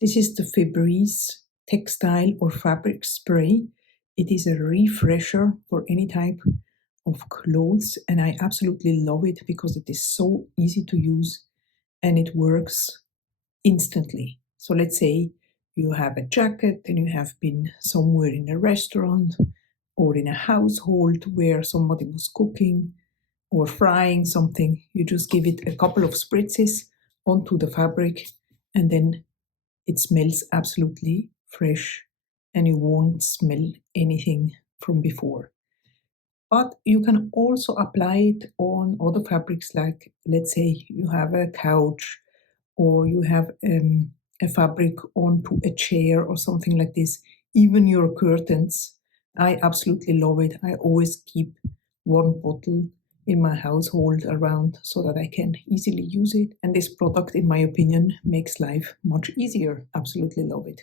This is the Febreze textile or fabric spray. It is a refresher for any type of clothes, and I absolutely love it because it is so easy to use and it works instantly. So let's say you have a jacket and you have been somewhere in a restaurant or in a household where somebody was cooking or frying something. You just give it a couple of spritzes onto the fabric and then it smells absolutely fresh and you won't smell anything from before. But you can also apply it on other fabrics, like let's say you have a couch or you have a fabric onto a chair or something like this, even your curtains. I absolutely love it. I always keep one bottle in my household around so that I can easily use it. And this product, in my opinion, makes life much easier. Absolutely love it.